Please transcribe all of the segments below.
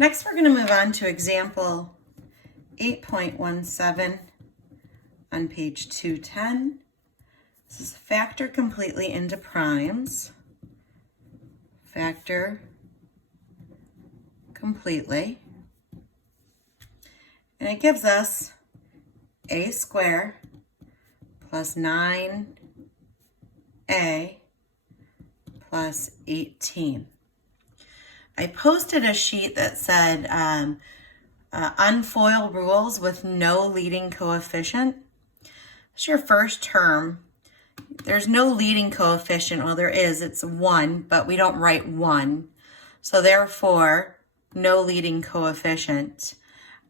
Next, we're going to move on to example 8.17 on page 210. This is factor completely into primes. Factor completely. And it gives us a squared plus 9a plus 18. I posted a sheet that said unfoil rules with no leading coefficient. It's your first term. There's no leading coefficient. Well, there is. It's 1, but we don't write 1. So therefore, no leading coefficient.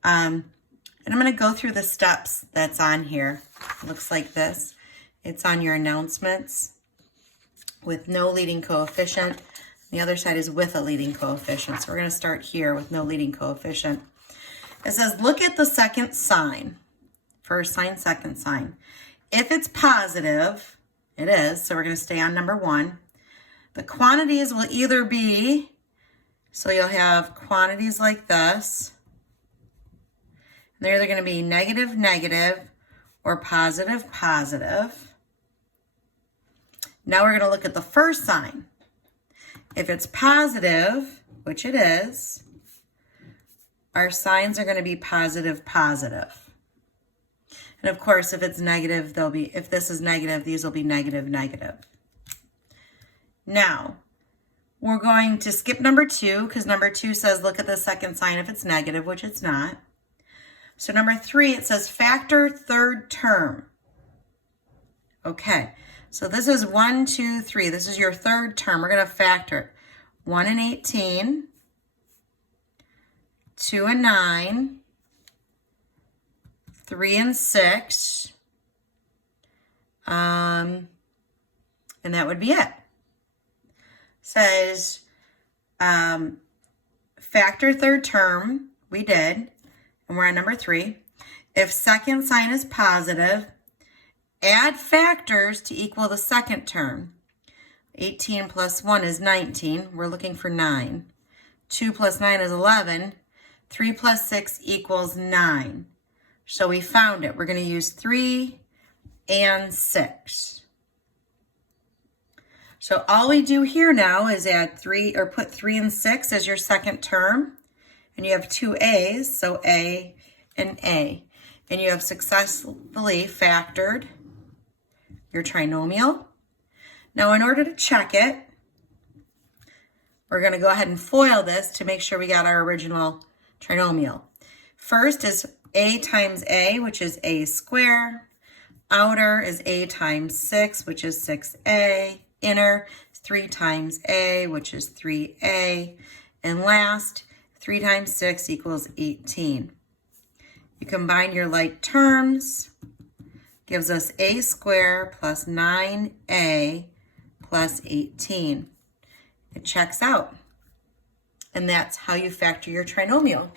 And I'm going to go through the steps that's on here. It looks like this. It's on your announcements with no leading coefficient. The other side is with a leading coefficient. So we're going to start here with no leading coefficient. It says, look at the second sign. First sign, second sign. If it's positive, it is, so we're going to stay on number 1. The quantities will either be, so you'll have quantities like this. They're either going to be negative, negative, or positive, positive. Now we're going to look at the first sign. If it's positive, which it is, our signs are going to be positive, positive. And of course, if it's negative, if this is negative, these will be negative, negative. Now, we're going to skip number 2 because number 2 says look at the second sign if it's negative, which it's not. So number 3, it says factor third term. Okay, so this is 1, 2, 3. This is your third term. We're going to factor it. 1 and 18, 2 and 9, 3 and 6, and that would be it. Says factor third term, we did, and we're on number 3. If second sign is positive, add factors to equal the second term. 18 plus 1 is 19. We're looking for 9. 2 plus 9 is 11. 3 plus 6 equals 9. So we found it. We're going to use 3 and 6. So all we do here now is add 3 or put 3 and 6 as your second term. And you have 2 A's, so A and A. And you have successfully factored your trinomial. Now, in order to check it, we're going to go ahead and FOIL this to make sure we got our original trinomial. First is A times A, which is A squared. Outer is A times 6, which is 6A. Inner is 3 times A, which is 3A. And last, 3 times 6 equals 18. You combine your like terms, gives us A squared plus 9A plus 18. It checks out. And that's how you factor your trinomial.